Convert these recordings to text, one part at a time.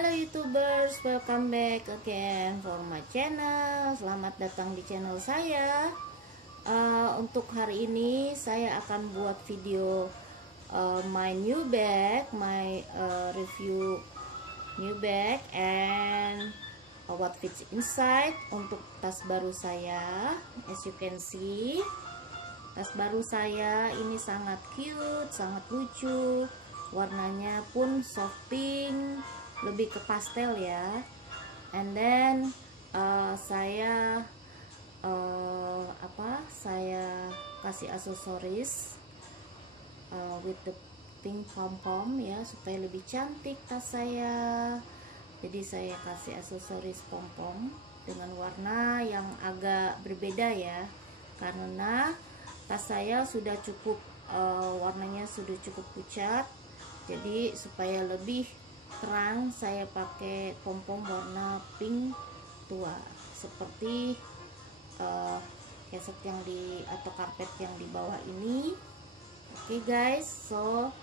Halo YouTubers, welcome back again for my channel. Selamat datang di channel saya. Untuk hari ini saya akan buat video my new bag, my review new bag and what fits inside untuk tas baru saya. As you can see, tas baru saya ini sangat cute, sangat lucu. Warnanya pun soft pink, lebih ke pastel ya. And then saya kasih aksesoris with the pink pom-pom ya, supaya lebih cantik tas saya. Jadi saya kasih aksesoris pom-pom dengan warna yang agak berbeda ya, karena tas saya sudah cukup warnanya sudah cukup pucat. Jadi supaya lebih terang saya pakai pom-pom warna pink tua, seperti keset yang di atau karpet yang di bawah ini. Oke guys, so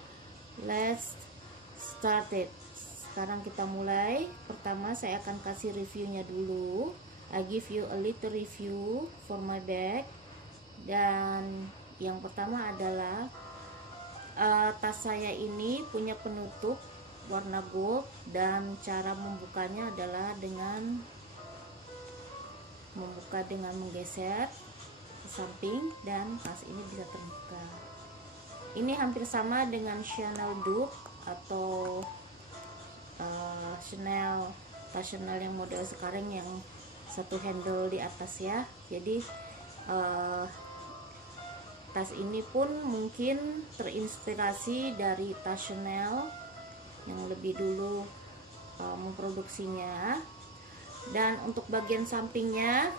let's start it. Sekarang kita mulai. Pertama saya akan kasih reviewnya dulu. I give you a little review for my bag. Dan yang pertama adalah tas saya ini punya penutup warna gold, dan cara membukanya adalah dengan membuka dengan menggeser ke samping, dan tas ini bisa terbuka. Ini hampir sama dengan Chanel dupe atau Chanel, tas Chanel yang model sekarang yang satu handle di atas ya. Jadi tas ini pun mungkin terinspirasi dari tas Chanel yang lebih dulu memproduksinya. Dan untuk bagian sampingnya,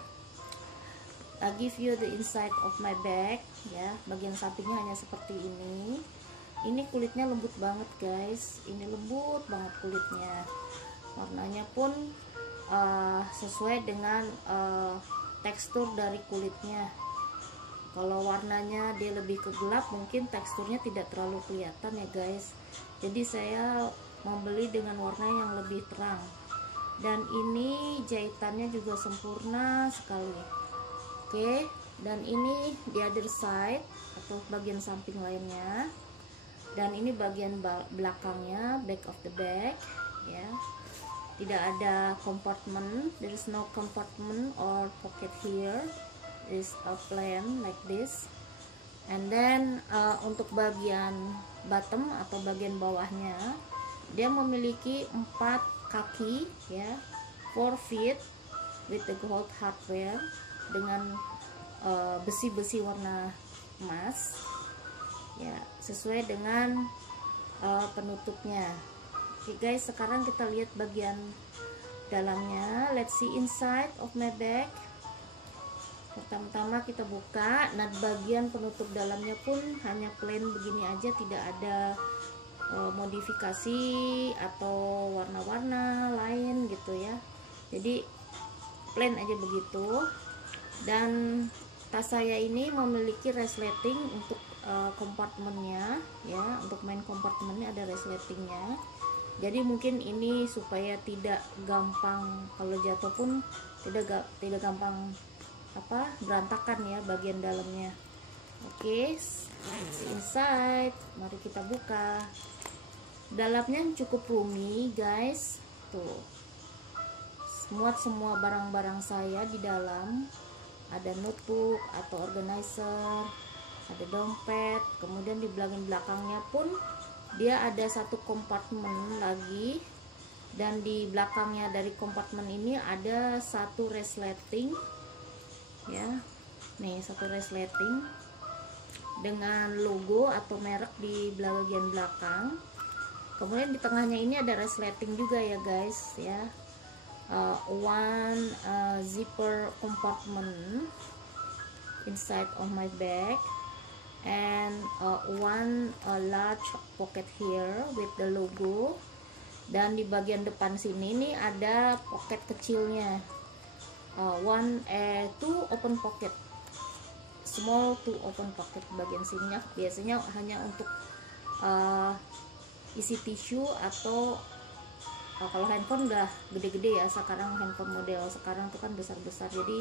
I give you the inside of my bag ya. Bagian sampingnya hanya seperti ini. Ini kulitnya lembut banget guys, ini lembut banget kulitnya. Warnanya pun sesuai dengan tekstur dari kulitnya. Kalau warnanya dia lebih ke gelap, mungkin teksturnya tidak terlalu kelihatan ya guys. Jadi saya membeli dengan warna yang lebih terang. Dan ini jahitannya juga sempurna sekali. Oke, dan ini the other side atau bagian samping lainnya. Dan ini bagian belakangnya, back of the bag ya. Tidak ada compartment, there is no compartment or pocket here. Is a plain like this. And then untuk bagian bottom atau bagian bawahnya, dia memiliki 4 kaki ya, 4 feet with the gold hardware dengan besi-besi warna emas ya, sesuai dengan penutupnya. Oke guys, sekarang kita lihat bagian dalamnya. Let's see inside of my bag. Pertama-tama kita buka. Nah, bagian penutup dalamnya pun hanya plain begini aja, tidak ada modifikasi atau warna-warna lain gitu ya. Jadi plain aja begitu. Dan tas saya ini memiliki resleting untuk kompartemennya ya. Untuk main kompartemennya ada resletingnya. Jadi mungkin ini supaya tidak gampang, kalau jatuh pun tidak gampang berantakan ya bagian dalamnya. Oke, inside, mari kita buka. Dalamnya cukup roomy guys, tuh muat semua barang-barang saya di dalam. Ada notebook atau organizer, ada dompet, kemudian di belakangnya pun dia ada satu kompartemen lagi, dan di belakangnya dari kompartemen ini ada satu resleting ya. Nih, satu resleting dengan logo atau merek di bagian belakang. Kemudian di tengahnya ini ada resleting juga ya guys ya. One zipper compartment inside of my bag, and one large pocket here with the logo. Dan di bagian depan sini nih ada pocket kecilnya. Two open pocket, small two open pocket. Bagian sininya biasanya hanya untuk isi tisu atau kalau handphone udah gede-gede ya, sekarang handphone model sekarang tuh kan besar-besar, jadi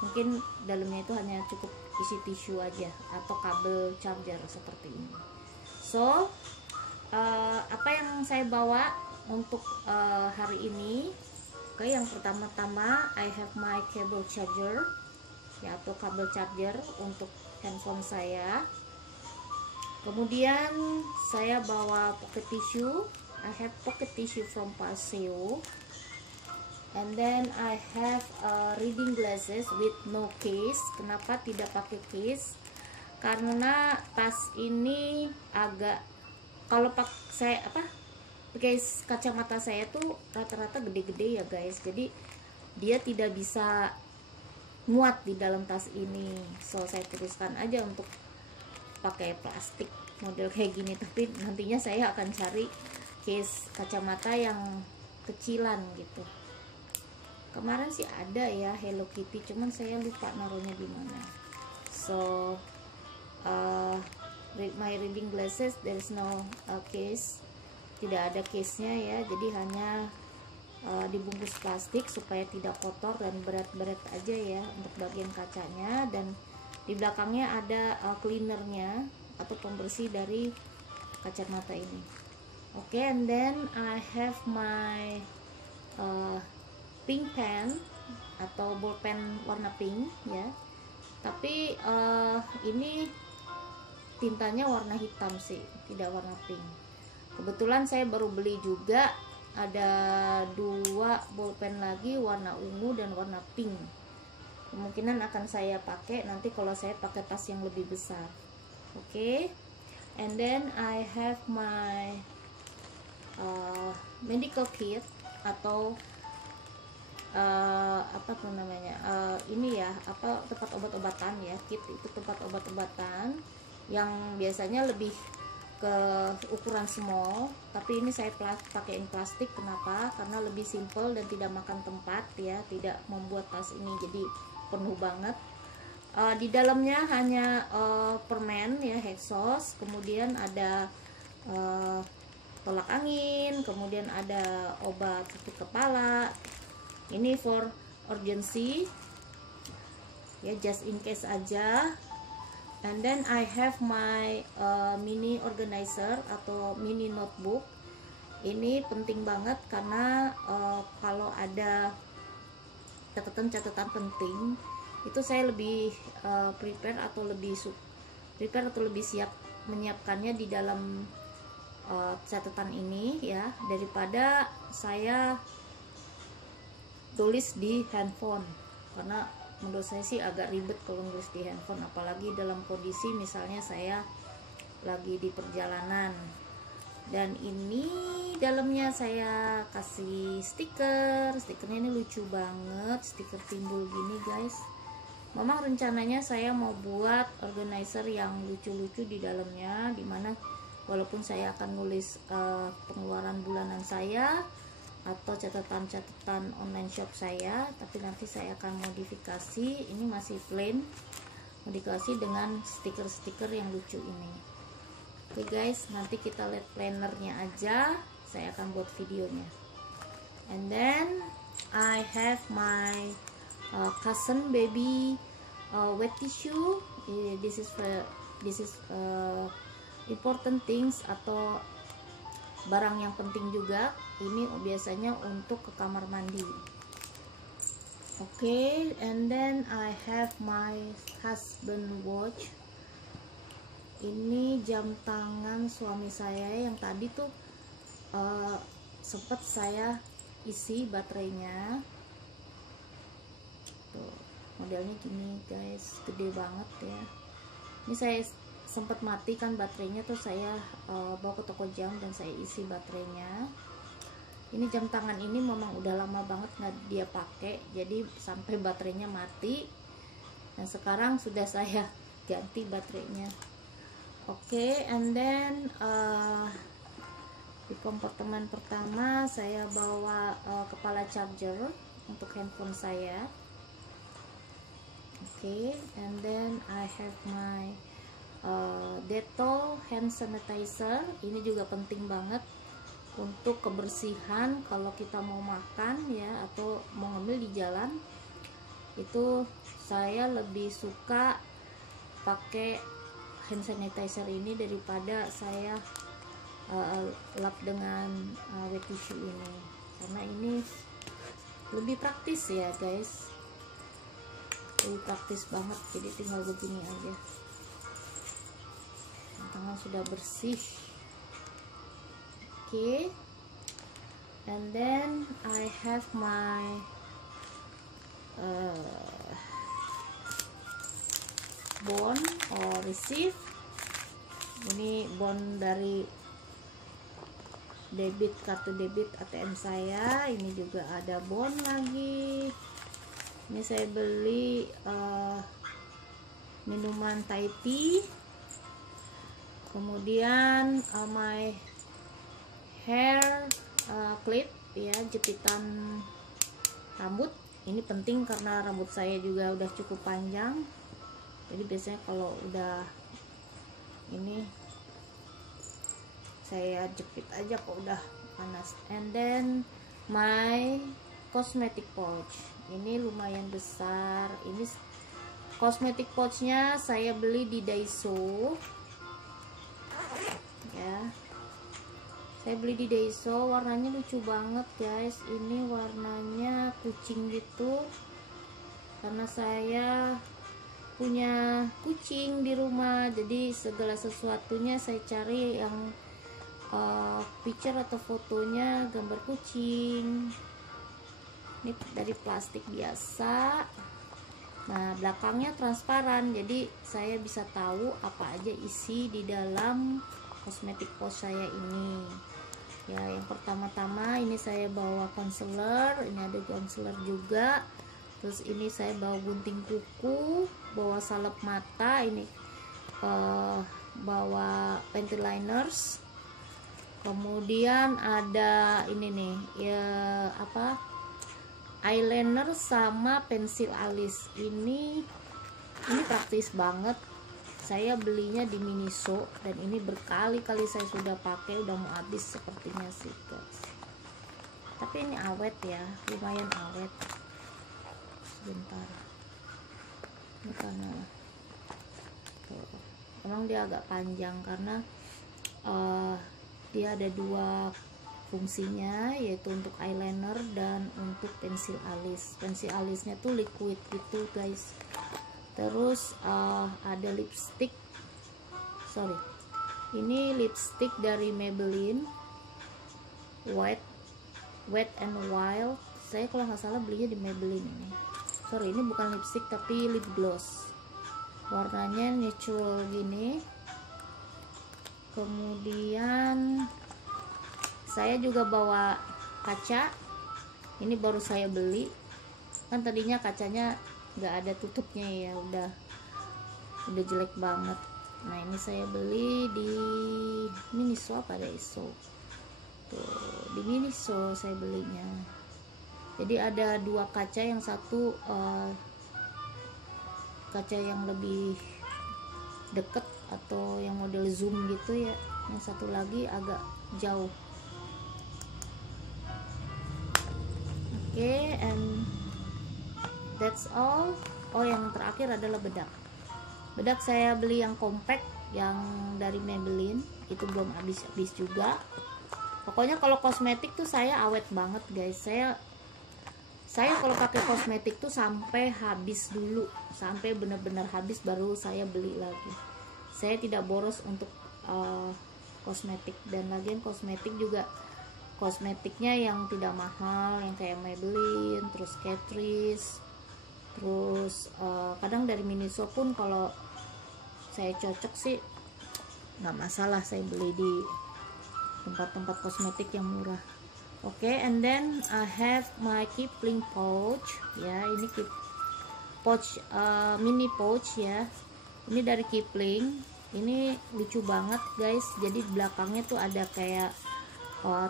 mungkin dalamnya itu hanya cukup isi tisu aja atau kabel charger seperti ini. So apa yang saya bawa untuk hari ini? Oke, yang pertama-tama I have my cable charger ya, atau kabel charger untuk handphone saya. Kemudian saya bawa pocket tissue. I have pocket tissue from Paseo. And then I have reading glasses with no case. Kenapa tidak pakai case? Karena tas ini agak, kalau saya pakai kacamata saya tuh rata-rata gede-gede ya guys. Jadi dia tidak bisa muat di dalam tas ini. So saya teruskan aja untuk pakai plastik model kayak gini, tapi nantinya saya akan cari case kacamata yang kecilan gitu. Kemarin sih ada ya Hello Kitty, cuman saya lupa naruhnya di mana. So my reading glasses there is no case, tidak ada case nya ya, jadi hanya dibungkus plastik supaya tidak kotor dan berat-berat aja ya untuk bagian kacanya. Dan di belakangnya ada cleanernya atau pembersih dari kacamata ini. Oke, and then I have my pink pen atau bolpen warna pink ya, tapi ini tintanya warna hitam sih, tidak warna pink. Kebetulan saya baru beli juga, ada 2 bolpen lagi warna ungu dan warna pink. Kemungkinan akan saya pakai nanti kalau saya pakai tas yang lebih besar. Oke, and then I have my medical kit atau apa tuh namanya, ini ya, apa, tempat obat-obatan ya. Kit itu tempat obat-obatan yang biasanya lebih ke ukuran small, tapi ini saya pakaiin plastik. Kenapa? Karena lebih simple dan tidak makan tempat ya, tidak membuat tas ini jadi penuh banget. Di dalamnya hanya permen ya, hexos, kemudian ada tolak angin, kemudian ada obat sakit kepala. Ini for urgency ya, just in case aja. And then I have my mini organizer atau mini notebook. Ini penting banget karena kalau ada catatan-catatan penting itu saya lebih prepare atau lebih siap menyiapkannya di dalam catatan ini ya, daripada saya tulis di handphone. Karena menurut saya sih agak ribet kalau nulis di handphone, apalagi dalam kondisi misalnya saya lagi di perjalanan. Dan ini dalamnya saya kasih stikernya ini lucu banget, stiker timbul gini guys. Memang rencananya saya mau buat organizer yang lucu-lucu di dalamnya, dimana walaupun saya akan nulis pengeluaran bulanan saya atau catatan-catatan online shop saya, tapi nanti saya akan modifikasi. Ini masih plain, modifikasi dengan stiker-stiker yang lucu ini. Oke guys, nanti kita lihat plannernya aja, saya akan buat videonya. And then I have my cousin baby wet tissue. This is important things atau barang yang penting juga. Ini biasanya untuk ke kamar mandi. Oke, and then I have my husband watch. Ini jam tangan suami saya yang tadi tuh sempat saya isi baterainya. Tuh, modelnya gini guys, gede banget ya. Ini saya sempat mati kan baterainya, tuh saya bawa ke toko jam dan saya isi baterainya. Ini jam tangan ini memang udah lama banget nggak dia pakai, jadi sampai baterainya mati. Dan sekarang sudah saya ganti baterainya. Oke, and then di kompartemen pertama saya bawa kepala charger untuk handphone saya. Oke, and then I have my Dettol hand sanitizer. Ini juga penting banget untuk kebersihan kalau kita mau makan ya, atau mau ngambil di jalan. Itu saya lebih suka pakai hand sanitizer ini daripada saya lap dengan wet tissue ini, karena ini lebih praktis ya guys, lebih praktis banget. Jadi tinggal begini aja, tangan sudah bersih. Okay, and then I have my bond or receipt. Ini bond dari debit, kartu debit ATM saya. Ini juga ada bond lagi. Ini saya beli minuman Thai tea. Kemudian my hair clip ya, jepitan rambut. Ini penting karena rambut saya juga udah cukup panjang. Jadi biasanya kalau udah ini saya jepit aja kok udah panas. And then my cosmetic pouch. Ini lumayan besar. Ini cosmetic pouchnya saya beli di Daiso ya. Saya beli di Daiso, warnanya lucu banget guys. Ini warnanya kucing gitu, karena saya punya kucing di rumah, jadi segala sesuatunya saya cari yang picture atau fotonya gambar kucing. Ini dari plastik biasa. Nah, belakangnya transparan, jadi saya bisa tahu apa aja isi di dalam cosmetic pouch saya ini. Ya, yang pertama-tama ini saya bawa concealer, ini ada concealer juga. Terus ini saya bawa gunting kuku, bawa salep mata, ini bawa panty liners. Kemudian ada ini nih ya, apa, eyeliner sama pensil alis. Ini praktis banget. Saya belinya di Miniso dan ini berkali-kali saya sudah pakai, udah mau habis sepertinya sih guys. Tapi ini awet ya, lumayan awet. Sebentar, ini karena emang dia agak panjang karena dia ada dua fungsinya, yaitu untuk eyeliner dan untuk pensil alis. Pensil alisnya tuh liquid gitu guys. Terus ada lipstick, ini lipstick dari Maybelline Wet and Wild. Saya kalau nggak salah belinya di Maybelline ini. Ini bukan lipstick tapi lip gloss, warnanya natural gini. Kemudian saya juga bawa kaca. Ini baru saya beli, kan tadinya kacanya nggak ada tutupnya ya, udah jelek banget. Nah, ini saya beli di Miniso apa Daiso tuh, di Miniso saya belinya. Jadi ada dua kaca, yang satu kaca yang lebih deket atau yang model zoom gitu ya, yang satu lagi agak jauh. Oke, and that's all. Oh, yang terakhir adalah bedak. Bedak saya beli yang compact, yang dari Maybelline, itu belum habis juga. Pokoknya kalau kosmetik tuh saya awet banget guys. Saya kalau pakai kosmetik tuh sampai habis dulu, sampai benar-benar habis baru saya beli lagi. Saya tidak boros untuk kosmetik, dan lagian kosmetik juga kosmetiknya yang tidak mahal, yang kayak Maybelline, terus Catrice, terus kadang dari Miniso pun kalau saya cocok sih nggak masalah, saya beli di tempat-tempat kosmetik yang murah. Oke, and then I have my Kipling pouch ya. Ini pouch mini pouch ya. Ini dari Kipling. Ini lucu banget guys. Jadi di belakangnya tuh ada kayak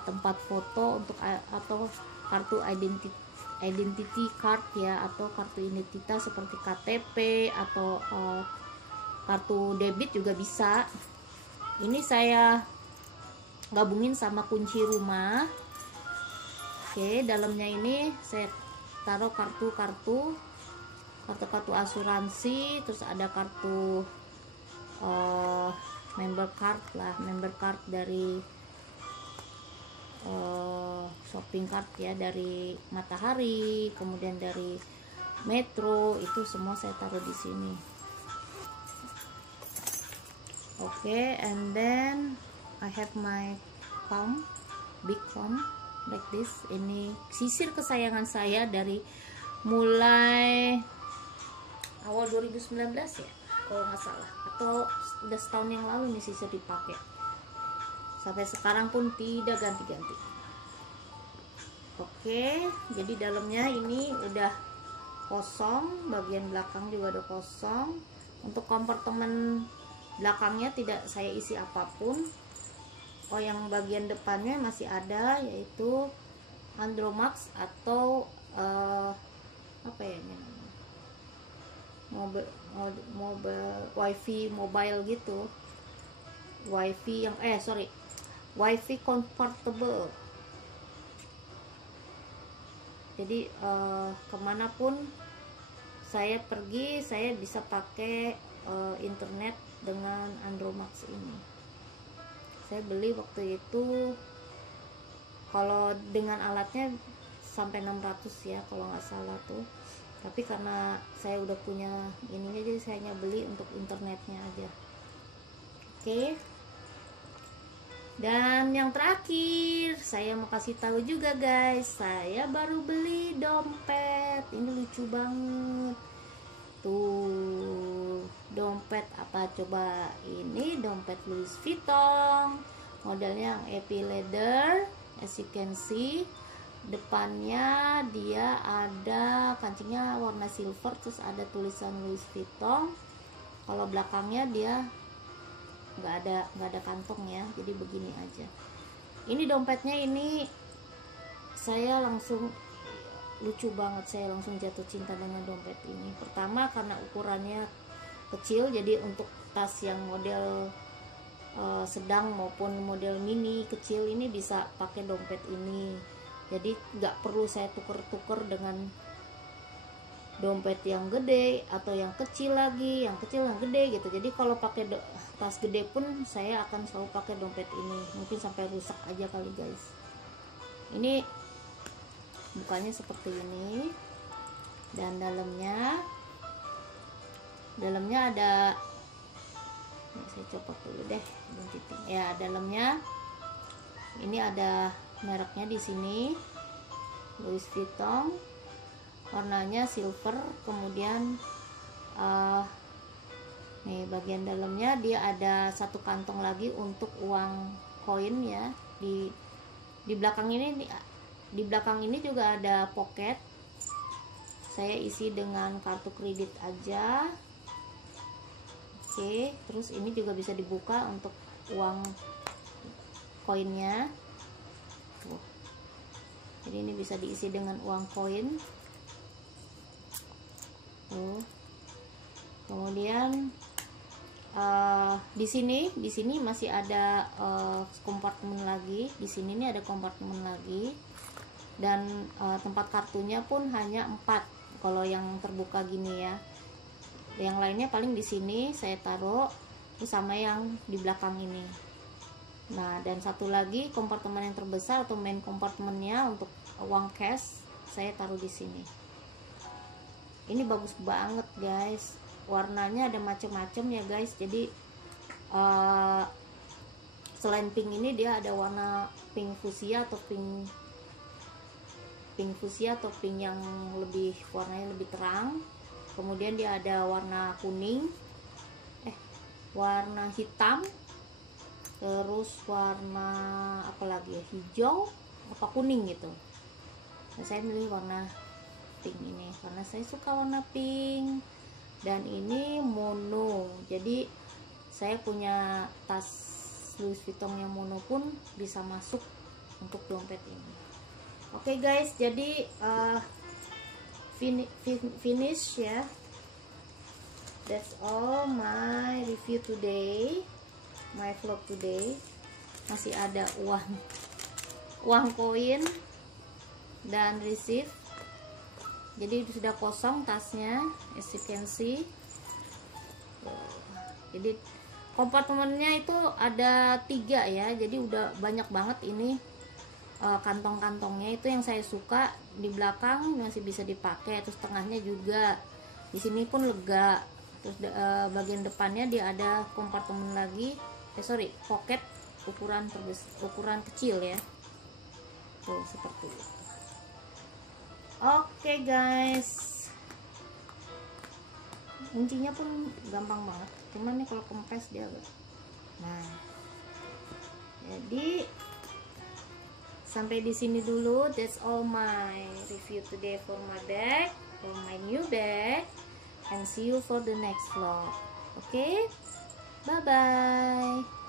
tempat foto untuk atau kartu identity card ya, atau kartu identitas seperti KTP atau kartu debit juga bisa. Ini saya gabungin sama kunci rumah. Oke, dalamnya ini saya taruh kartu-kartu asuransi, terus ada kartu member card dari shopping cart ya, dari Matahari, kemudian dari Metro, itu semua saya taruh di sini. Oke, and then I have my comb, big comb like this. Ini sisir kesayangan saya dari mulai awal 2019 ya kalau nggak salah, atau udah setahun yang lalu nih sisir dipakai, sampai sekarang pun tidak ganti-ganti. Oke, jadi dalamnya ini udah kosong, bagian belakang juga udah kosong. Untuk kompartemen belakangnya tidak saya isi apapun. Oh, yang bagian depannya masih ada, yaitu Andromax atau apa ya ini namanya, wifi mobile gitu, wifi yang wifi convertible. Jadi kemanapun saya pergi, saya bisa pakai internet dengan Andromax ini. Saya beli waktu itu, kalau dengan alatnya sampai 600 ya kalau nggak salah tuh, tapi karena saya udah punya ininya, jadi saya hanya beli untuk internetnya aja. Oke. Dan yang terakhir, saya mau kasih tahu juga guys, saya baru beli dompet. Ini lucu banget tuh. Dompet apa coba? Ini dompet Louis Vuitton, modelnya yang epi leather, as you can see. Depannya dia ada kancingnya warna silver, terus ada tulisan Louis Vuitton. Kalau belakangnya dia nggak ada kantong ya, jadi begini aja. Ini dompetnya ini saya langsung, lucu banget, saya langsung jatuh cinta dengan dompet ini. Pertama karena ukurannya kecil, jadi untuk tas yang model sedang maupun model mini kecil ini bisa pakai dompet ini. Jadi nggak perlu saya tuker-tuker dengan dompet yang gede atau yang kecil lagi, yang kecil yang gede gitu. Jadi kalau pakai tas gede pun saya akan selalu pakai dompet ini, mungkin sampai rusak aja kali guys. Ini bukanya seperti ini, dan dalamnya ada, ini saya copot dulu deh ya, dalamnya ini ada mereknya di sini, Louis Vuitton, warnanya silver. Kemudian nih bagian dalamnya dia ada satu kantong lagi untuk uang koin ya. Di belakang ini juga ada pocket, saya isi dengan kartu kredit aja. Oke, terus ini juga bisa dibuka untuk uang koinnya. Jadi ini bisa diisi dengan uang koin. Kemudian di sini masih ada kompartemen lagi. Di sini nih ada kompartemen lagi, dan tempat kartunya pun hanya 4 kalau yang terbuka gini ya. Yang lainnya paling di sini saya taruh, sama yang di belakang ini. Nah, dan satu lagi kompartemen yang terbesar atau main kompartemennya untuk uang cash saya taruh di sini. Ini bagus banget guys, warnanya ada macam-macam ya guys. Jadi selain pink ini dia ada warna pink fuchsia atau pink fuchsia atau pink yang lebih warnanya lebih terang. Kemudian dia ada warna kuning, warna hitam, terus warna apa lagi ya, hijau apa kuning gitu. Nah, saya milih warna pink ini karena saya suka warna pink, dan ini mono, jadi saya punya tas Louis Vuitton yang mono pun bisa masuk untuk dompet ini. Oke guys, jadi finish ya. That's all my review today, my vlog today. masih ada uang koin dan receipt. Jadi sudah kosong tasnya, as you can see. Jadi kompartemennya itu ada 3 ya, jadi udah banyak banget ini kantong-kantongnya. Itu yang saya suka, di belakang masih bisa dipakai, terus tengahnya juga, di sini pun lega. Terus bagian depannya dia ada kompartemen lagi, pocket ukuran kecil ya, tuh seperti itu. Oke guys, kuncinya pun gampang banget, cuman nih kalau kempes dia agak. Nah, jadi sampai di sini dulu. That's all my review today for my bag, for my new bag, and see you for the next vlog. Okay, bye bye.